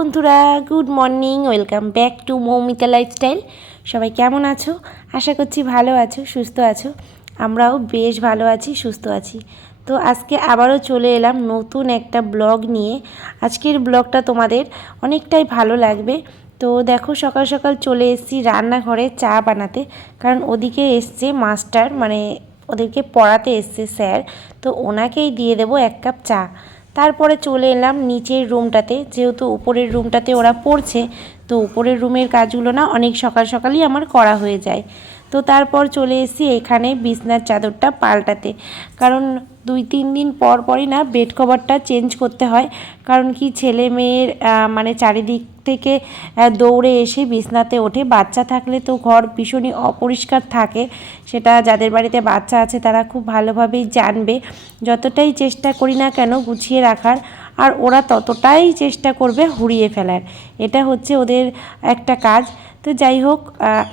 বন্ধুরা, good morning, welcome back to Moumita lifestyle. সবাই কেমন আছো? আশা করছি ভালো আছো, সুস্থ আছো। আমরাও বেশ ভালো আছি, সুস্থ আছি। তো আজকে আবারও চলে এলাম নতুন একটা ব্লগ নিয়ে। আজকের ব্লগটা তোমাদের অনেকটাই ভালো লাগবে। তো দেখো, সকাল সকাল চলে এসেছি রান্নাঘরে চা বানাতে, কারণ ওদিকে এসছে মাস্টার, মানে ওদেরকে পড়াতে এসছে স্যার। তো ওনাকেই দিয়ে দেবো এক কাপ চা। তারপরে চলে এলাম নিচের রুমটাতে, যেহেতু উপরের রুমটাতে ওরা পড়ছে, তো উপরের রুমের কাজগুলো না অনেক সকাল সকালই আমার করা হয়ে যায়। তো তারপর চলে এসেছি এখানে বিছনার চাদরটা পাল্টাতে, কারণ 2-3 দিন পর পরই না বেড কভারটা চেঞ্জ করতে হয়। কারণ কি, ছেলে মেয়ের মানে চারিদিক থেকে দৌড়ে এসে বিছনাতে ওঠে। বাচ্চা থাকলে তো ঘর ভীষণই অপরিষ্কার থাকে, সেটা যাদের বাড়িতে বাচ্চা আছে তারা খুব ভালোভাবেই জানবে। যতটাই চেষ্টা করি না কেন গুছিয়ে রাখার, আর ওরা ততটাই চেষ্টা করবে হুড়িয়ে ফেলার। এটা হচ্ছে ওদের একটা কাজ। তো যাই হোক,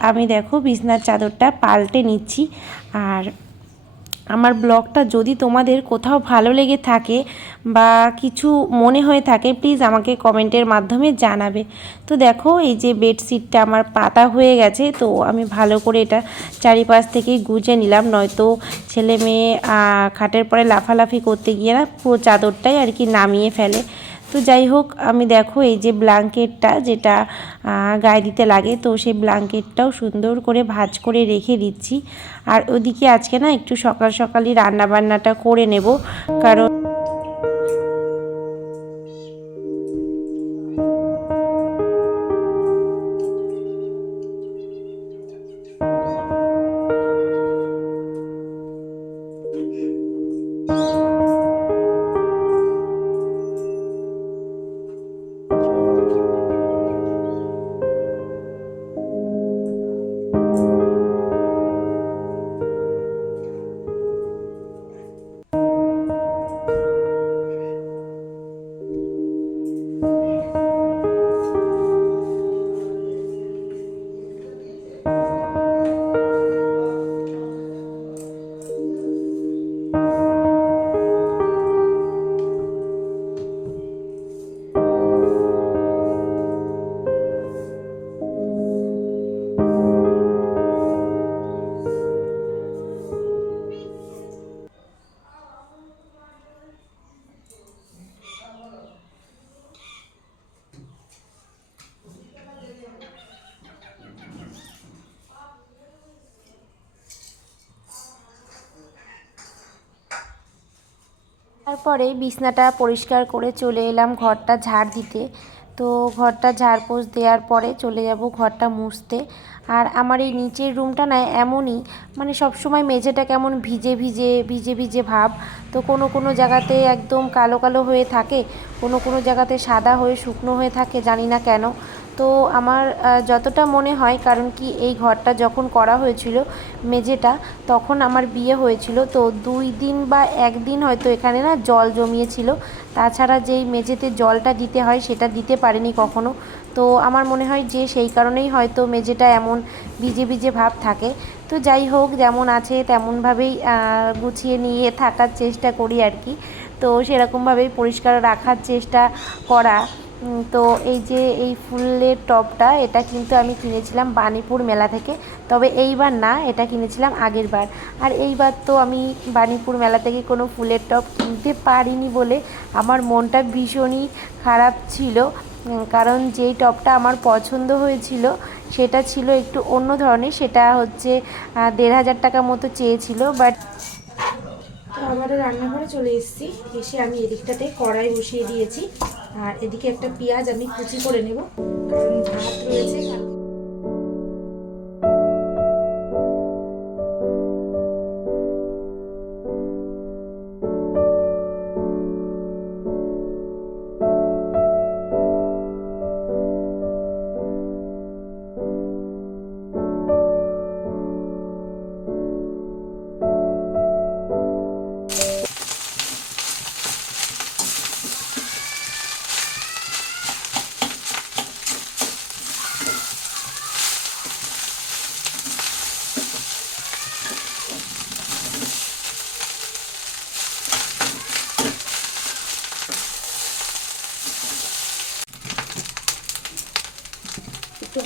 আমি দেখো বিছনার চাদরটা পাল্টে নিচ্ছি। আর আমার ব্লগটা যদি তোমাদের কোথাও ভালো লেগে থাকে বা কিছু মনে হয়ে থাকে, প্লিজ আমাকে কমেন্টের মাধ্যমে জানাবে। তো দেখো, এই যে বেডশিটটা আমার পাতা হয়ে গেছে, তো আমি ভালো করে এটা চারিপাশ থেকে গুজে নিলাম, নয়তো ছেলে মেয়ে খাটের পরে লাফালাফি করতে গিয়ে না পুরো চাদরটাই আর কি নামিয়ে ফেলে। তো যাই হোক, আমি দেখো এই যে ব্ল্যাঙ্কেটটা যেটা গায়ে দিতে লাগে, তো সেই ব্ল্যাঙ্কেটটাও সুন্দর করে ভাঁজ করে রেখে দিচ্ছি। আর ওদিকে আজকে না একটু সকাল সকালই রান্নাবান্নাটা করে নেব, কারণ তারপরে বিছনাটা পরিষ্কার করে চলে এলাম ঘরটা ঝাড় দিতে। তো ঘরটা ঝাড়পোছ দেওয়ার পরে চলে যাব ঘরটা মুছতে। আর আমার এই নিচের রুমটা না এমনই, মানে সবসময় মেঝেটা কেমন ভিজে ভিজে ভিজে ভিজে ভাব। তো কোনো কোনো জায়গাতে একদম কালো কালো হয়ে থাকে, কোনো কোনো জায়গাতে সাদা হয়ে শুকনো হয়ে থাকে, জানি না কেন। তো আমার যতটা মনে হয়, কারণ কি এই ঘরটা যখন করা হয়েছিল মেঝেটা, তখন আমার বিয়ে হয়েছিল, তো 2 দিন বা 1 দিন হয়তো এখানে না জল জমিয়েছিল। তাছাড়া যেই মেঝেতে জলটা দিতে হয় সেটা দিতে পারেনি কখনো। তো আমার মনে হয় যে সেই কারণেই হয়তো মেঝেটা এমন ভিজে ভিজে ভাব থাকে। তো যাই হোক, যেমন আছে তেমনভাবেই গুছিয়ে নিয়ে থাকার চেষ্টা করি আর কি। তো সেরকমভাবেই পরিষ্কার রাখার চেষ্টা করা। তো এই যে এই ফুলের টবটা, এটা কিন্তু আমি কিনেছিলাম বাণীপুর মেলা থেকে। তবে এইবার না, এটা কিনেছিলাম আগের বার। আর এইবার তো আমি বাণীপুর মেলা থেকে কোনো ফুলের টব কিনতে পারিনি বলে আমার মনটা ভীষণই খারাপ ছিল। কারণ যেই টবটা আমার পছন্দ হয়েছিল সেটা ছিল একটু অন্য ধরনের, সেটা হচ্ছে 1,500 টাকা মতো চেয়েছিল। বাট তো আবারও রান্নাঘরে চলে এসেছি, এসে আমি এদিকটাতে কড়াই বসিয়ে দিয়েছি। আর এদিকে একটা পেঁয়াজ আমি কুচি করে নেব, কারণ ভাত রয়েছে।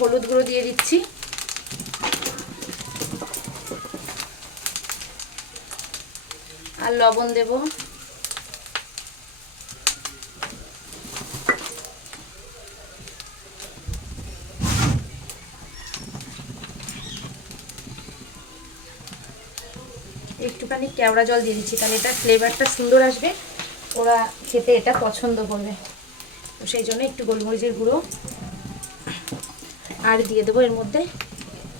হলুদ গুঁড়ো দিয়ে দিচ্ছি, আর লবণ দেব। একটুখানি কেওড়া জল দিয়ে দিচ্ছি, তাহলে এটা ফ্লেভারটা সুন্দর আসবে, ওরা খেতে এটা পছন্দ করবে। তো সেই জন্য একটু গোলমরিচের গুঁড়ো, আর দিয়ে দেবো এর মধ্যে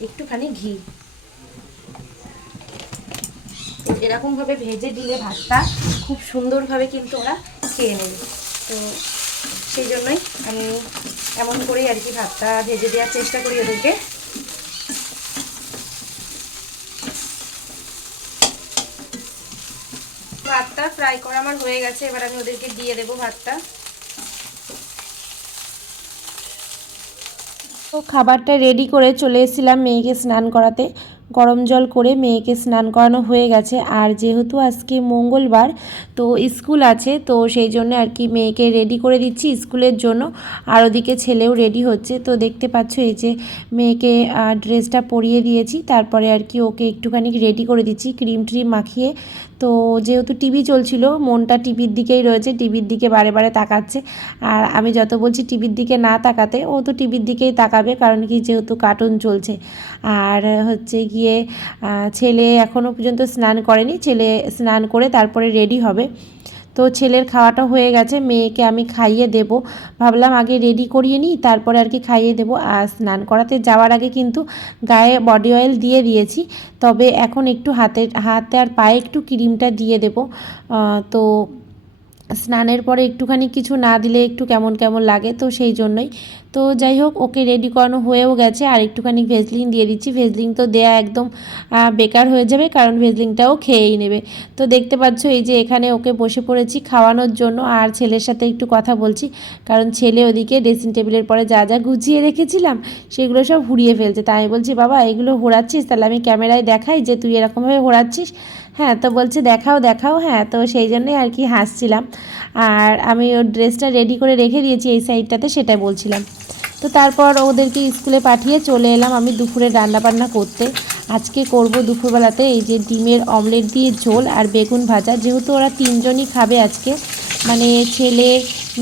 একটুখানি ঘি। তো এরকমভাবে ভেজে দিলে ভাতটা খুব সুন্দরভাবে কিন্তু ওরা খেয়ে নেবে। তো সেই জন্যই আমি এমন করেই আর কি ভাতটা ভেজে দেওয়ার চেষ্টা করি ওদেরকে। ভাতটা ফ্রাই করা আমার হয়ে গেছে, এবার আমি ওদেরকে দিয়ে দেবো ভাতটা। তো খাবারটা রেডি করে চলে এসেছিলাম মেয়েকে স্নান করাতে। গরম জল করে মেয়েকে স্নান করানো হয়ে গেছে। আর যেহেতু আজকে মঙ্গলবার, তো স্কুল আছে, তো সেই জন্য আর কি মেয়েকে রেডি করে দিচ্ছি স্কুলের জন্য। আর ওদিকে ছেলেও রেডি হচ্ছে। তো দেখতে পাচ্ছ এই যে মেয়েকে ড্রেসটা পরিয়ে দিয়েছি, তারপরে আর কি ওকে একটুখানি রেডি করে দিচ্ছি ক্রিম ট্রিম মাখিয়ে। তো যেহেতু টিভি চলছিল, মনটা টিভির দিকেই রয়েছে, টিভির দিকে বারে বারে তাকাচ্ছে। আর আমি যত বলছি টিভির দিকে না তাকাতে, ও তো টিভির দিকেই তাকাবে, কারণ কি যেহেতু কার্টুন চলছে। আর হচ্ছে গিয়ে ছেলে এখনও পর্যন্ত স্নান করেনি, ছেলে স্নান করে তারপরে রেডি হবে। তো ছেলের খাওয়াটা হয়ে গেছে, মেয়েকে আমি খাইয়ে দেব। ভাবলাম আগে রেডি করিয়ে নিই, তারপরে আর কি খাইয়ে দেবো। আর স্নান করাতে যাওয়ার আগে কিন্তু গায়ে বডি অয়েল দিয়ে দিয়েছি, তবে এখন একটু হাতে আর পায়ে একটু ক্রিমটা দিয়ে দেব। তো স্নানের পরে একটুখানি কিছু না দিলে একটু কেমন কেমন লাগে, তো সেই জন্যই। তো যাই হোক, ওকে রেডি করানো হয়েও গেছে। আর একটুখানি ভেজলিন দিয়ে দিচ্ছি। ভেজলিন তো দেয়া একদম বেকার হয়ে যাবে, কারণ ভেজলিনটাও খেয়েই নেবে। তো দেখতে পাচ্ছ এই যে এখানে ওকে বসে পড়েছি খাওয়ানোর জন্য, আর ছেলের সাথে একটু কথা বলছি, কারণ ছেলে ওদিকে ড্রেসিং টেবিলের পরে যা যা গুছিয়ে রেখেছিলাম সেগুলো সব হুড়িয়ে ফেলছে। তাই আমি বলছি, বাবা এগুলো হোড়াচ্ছিস, তাহলে আমি ক্যামেরায় দেখাই যে তুই এরকমভাবে হোড়াচ্ছিস। হ্যাঁ, তো বলছে দেখাও দেখাও। হ্যাঁ, তো সেই জন্যই আর কি হাসছিলাম। আর আমি ওর ড্রেসটা রেডি করে রেখে দিয়েছি এই সাইডটাতে, সেটাই বলছিলাম। তো তারপর ওদেরকে স্কুলে পাঠিয়ে চলে এলাম আমি দুপুরে রান্নাবান্না করতে। আজকে করব দুপুরবেলাতে এই যে ডিমের অমলেট দিয়ে ঝোল আর বেগুন ভাজা, যেহেতু ওরা তিনজনই খাবে আজকে, মানে ছেলে,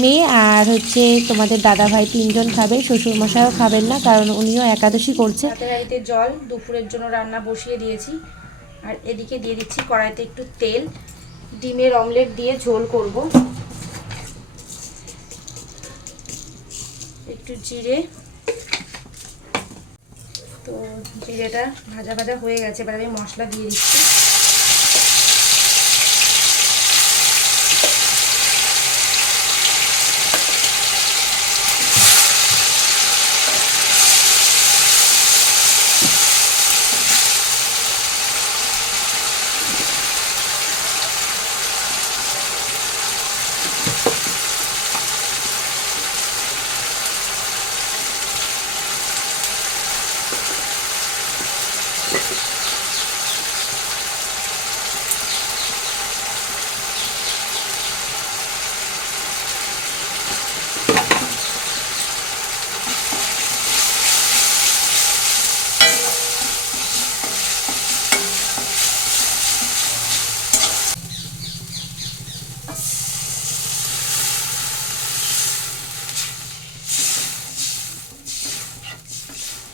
মেয়ে আর হচ্ছে তোমাদের দাদাভাই, তিনজন খাবে। শ্বশুরমশাইও খাবেন না, কারণ উনিও একাদশী করছে। হাতের হাঁড়িতে জল দুপুরের জন্য রান্না বসিয়ে দিয়েছি, আর এদিকে দিয়ে দিচ্ছি কড়াইতে একটু তেল। ডিমের অমলেট দিয়ে ঝোল করব। একটু জিরে, তো জিরেটা ভাজা ভাজা হয়ে গেছে, এবার আমি মশলা দিয়ে দিচ্ছি।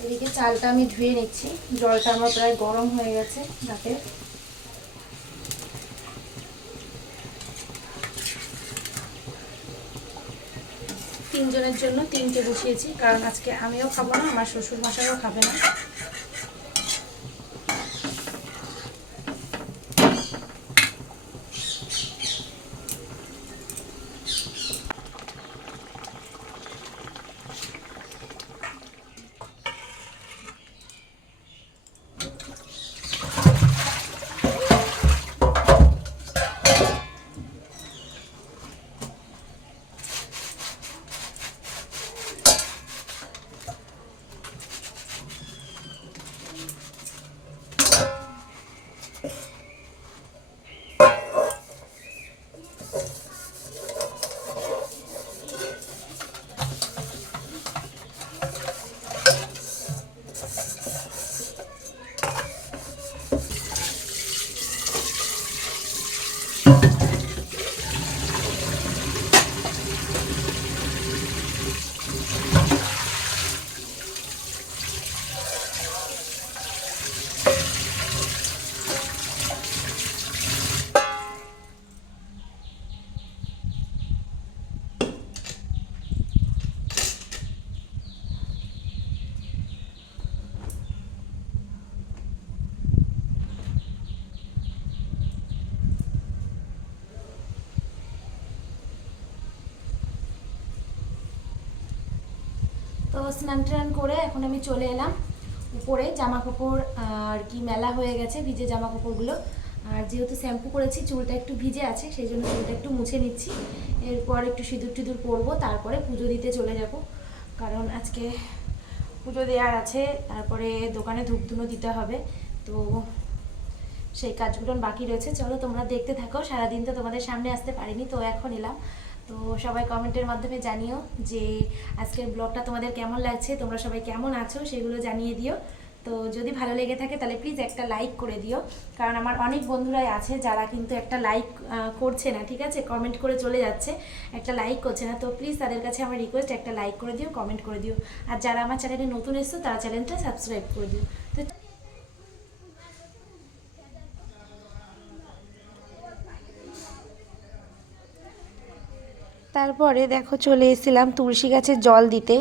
এদিকে চালটা আমি ধুয়ে নিচ্ছি, জলটা আমার প্রায় গরম হয়ে গেছে ভাতে। তিনজনের জন্য তিনটে বসিয়েছি, কারণ আজকে আমিও খাবো না, আমার শ্বশুর মশাইও খাবে না। স্নান টান করে এখন আমি চলে এলাম উপরে। জামা কাপড় আর কি মেলা হয়ে গেছে, ভিজে জামা কাপড়গুলো। আর যেহেতু শ্যাম্পু করেছি চুলটা একটু ভিজে আছে, সেই জন্য চুলটা একটু মুছে নিচ্ছি। এরপর একটু সিঁদুর টিঁদুর পরবো, তারপরে পুজো দিতে চলে যাব, কারণ আজকে পুজো দেওয়ার আছে। তারপরে দোকানে ধূপধুনো দিতে হবে, তো সেই কাজগুলো বাকি রয়েছে। চলো তোমরা দেখতে থাকো। সারাদিন তো তোমাদের সামনে আসতে পারিনি, তো এখন এলাম। তো সবাই কমেন্টের মাধ্যমে জানিও যে আজকের ব্লগটা তোমাদের কেমন লাগছে, তোমরা সবাই কেমন আছো সেগুলো জানিয়ে দিও। তো যদি ভালো লেগে থাকে তাহলে প্লিজ একটা লাইক করে দিও, কারণ আমার অনেক বন্ধুরাই আছে যারা কিন্তু একটা লাইক করছে না, ঠিক আছে, কমেন্ট করে চলে যাচ্ছে, একটা লাইক করছে না। তো প্লিজ তাদের কাছে আমার রিকোয়েস্ট, একটা লাইক করে দিও, কমেন্ট করে দিও। আর যারা আমার চ্যানেলে নতুন এসছো তারা চ্যানেলটা সাবস্ক্রাইব করে দিও। তো তারপরে দেখো চলে এসেছিলাম তুলসী গাছে জল দিতে।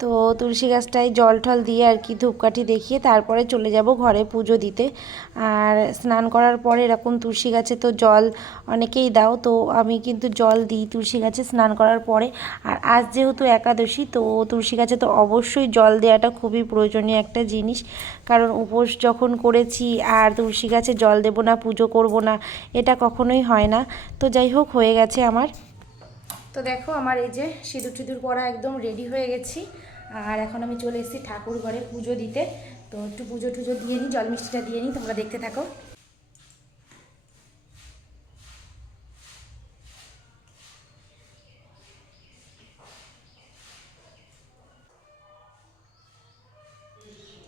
তো তুলসী গাছটায় জল টল দিয়ে আর কি ধূপকাঠি দেখিয়ে তারপরে চলে যাব ঘরে পুজো দিতে। আর স্নান করার পরে এরকম তুলসী গাছে তো জল অনেকেই দাও, তো আমি কিন্তু জল দিই তুলসী গাছে স্নান করার পরে। আর আজ যেহেতু একাদশী, তো তুলসী গাছে তো অবশ্যই জল দেওয়াটা খুবই প্রয়োজনীয় একটা জিনিস, কারণ উপোস যখন করেছি আর তুলসী গাছে জল দেবো না, পুজো করব না, এটা কখনোই হয় না। তো যাই হোক, হয়ে গেছে আমার। তো দেখো আমার এই যে সিঁদুর টিঁদুর পরা একদম রেডি হয়ে গেছি। আর এখন আমি চলে এসেছি ঠাকুর ঘরে পুজো দিতে। তো একটু পুজো টুজো দিয়ে নিই, জল মিষ্টিটা দিয়ে নিই, তোমরা দেখতে থাকো।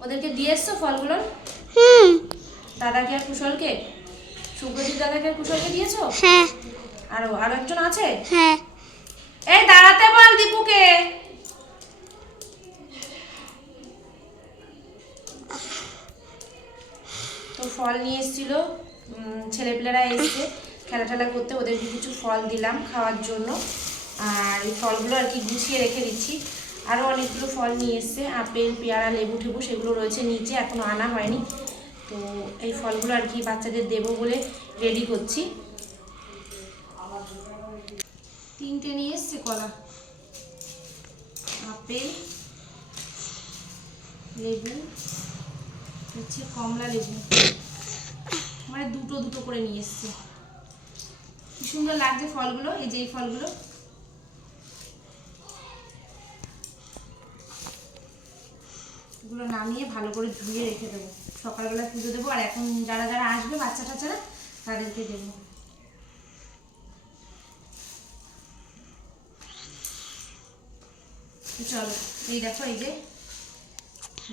ওদেরকে দিয়ে এসছো ফলগুলো? দাদাকে আর কুশলকে, সুব্রজিৎ দাদাকে আর কুশলকে দিয়েছো? হ্যাঁ। আরো একজন আছে? হ্যাঁ। এই দাঁড়াতে বল দীপুকে। তো ফল নিয়ে এসেছিলো, ছেলেপিলেরা এসছে খেলা টেলা করতে, ওদেরকে কিছু ফল দিলাম খাওয়ার জন্য। আর এই ফলগুলো আর কি গুছিয়ে রেখে দিচ্ছি। আরও অনেকগুলো ফল নিয়ে এসছে, আপেল পেয়ারা লেবু টেবু সেগুলো রয়েছে নিচে, এখনও আনা হয়নি। তো এই ফলগুলো আর কি বাচ্চাদের দেবো বলে রেডি করছি। 3টে নিয়ে এসছে কলা, আপেল, লেবু, হচ্ছে কমলা লেবু, মানে দুটো দুটো করে নিয়ে এসছে। কি সুন্দর লাগছে ফলগুলো, এই যে এই ফলগুলো। এগুলো নামিয়ে ভালো করে ধুয়ে রেখে দেবো, সকালবেলা পুজো দেবো। আর এখন যারা যারা আসবে বাচ্চা টাচ্চারা তাদেরকে দেবো। চলো, এই দেখো এই যে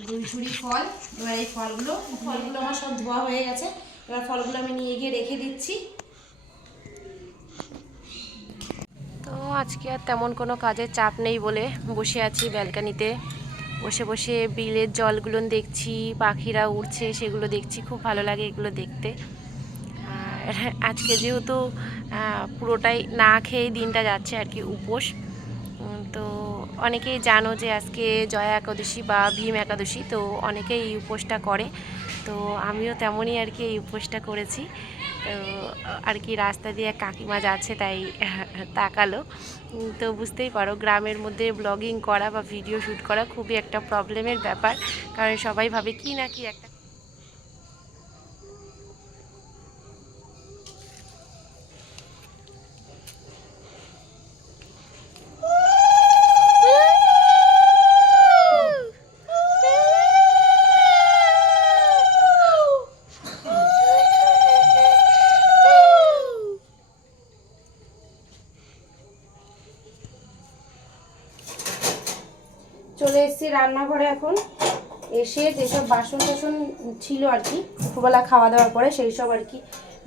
2 ঝুড়ি ফল। এবার এই ফলগুলো আমার সব ধোয়া হয়ে গেছে। এবার ফলগুলো আমি নিয়ে গিয়ে রেখে দিচ্ছি। তো আজকে আর তেমন কোনো কাজের চাপ নেই বলে বসে আছি ব্যালকানিতে, বসে বসে বিলের জলগুলো দেখছি, পাখিরা উড়ছে সেগুলো দেখছি, খুব ভালো লাগে এগুলো দেখতে। আর আজকে যেহেতু পুরোটাই না খেয়েই দিনটা যাচ্ছে আর কি, উপোস। তো অনেকেই জানো যে আজকে জয়া একাদশী বা ভীম একাদশী, তো অনেকেই এই উপোসটা করে। তো আমিও তেমনই আর কি এই উপোসটা করেছি। তো আর কি রাস্তা দিয়ে কাকিমা যাচ্ছে তাই তাকালো। তো বুঝতেই পারো গ্রামের মধ্যে ব্লগিং করা বা ভিডিও শ্যুট করা খুবই একটা প্রবলেমের ব্যাপার, কারণ সবাই ভাবে কি না কি একটা। চলে এসেছি রান্নাঘরে এখন। এসে যেসব বাসন টাসন ছিল আর কি দুপুরবেলা খাওয়া দাওয়ার পরে, সেই সব আর কি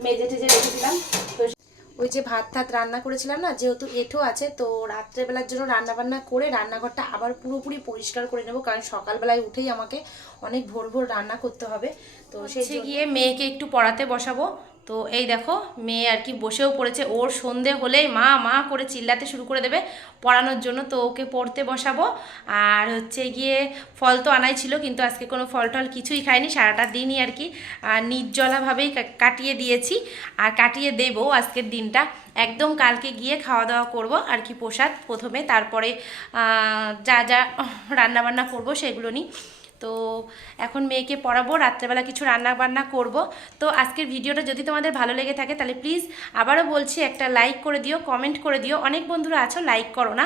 মেজে টেজে রেখেছিলাম। তো ওই যে ভাত টাত রান্না করেছিলাম না, যেহেতু এঁঠো আছে, তো রাত্রেবেলার জন্য রান্না বান্না করে রান্নাঘরটা আবার পুরোপুরি পরিষ্কার করে নেব, কারণ সকালবেলায় উঠেই আমাকে অনেক ভোর ভোর রান্না করতে হবে। তো সেই গিয়ে মেয়েকে একটু পড়াতে বসাবো, তো এই দেখো মেয়ে আর কি বসেও পড়েছে, ওর সন্ধে হলেই মা মা করে চিল্লাতে শুরু করে দেবে পড়ানোর জন্য। তো ওকে পড়তে বসাবো। আর হচ্ছে গিয়ে ফল তো আনাই ছিল, কিন্তু আজকে কোনো ফল টল কিছুই খাইনি, সারাটা দিনই আর কি নির্জলাভাবেই কাটিয়ে দিয়েছি আর কাটিয়ে দেবো আজকের দিনটা। একদম কালকে গিয়ে খাওয়া দাওয়া করব আর কি প্রসাদ প্রথমে, তারপরে যা যা রান্নাবান্না করব সেগুলো নিই। তো এখন মেয়েকে পড়াবো, রাত্রেবেলা কিছু রান্না বান্না করব। তো আজকের ভিডিওটা যদি তোমাদের ভালো লেগে থাকে তাহলে প্লিজ আবারও বলছি একটা লাইক করে দিও, কমেন্ট করে দিও। অনেক বন্ধুরা আছো লাইক করো না,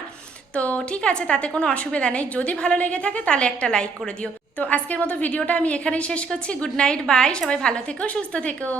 তো ঠিক আছে, তাতে কোনো অসুবিধা নেই। যদি ভালো লেগে থাকে তাহলে একটা লাইক করে দিও। তো আজকের মতো ভিডিওটা আমি এখানেই শেষ করছি। গুড নাইট, বাই, সবাই ভালো থেকো, সুস্থ থেকো।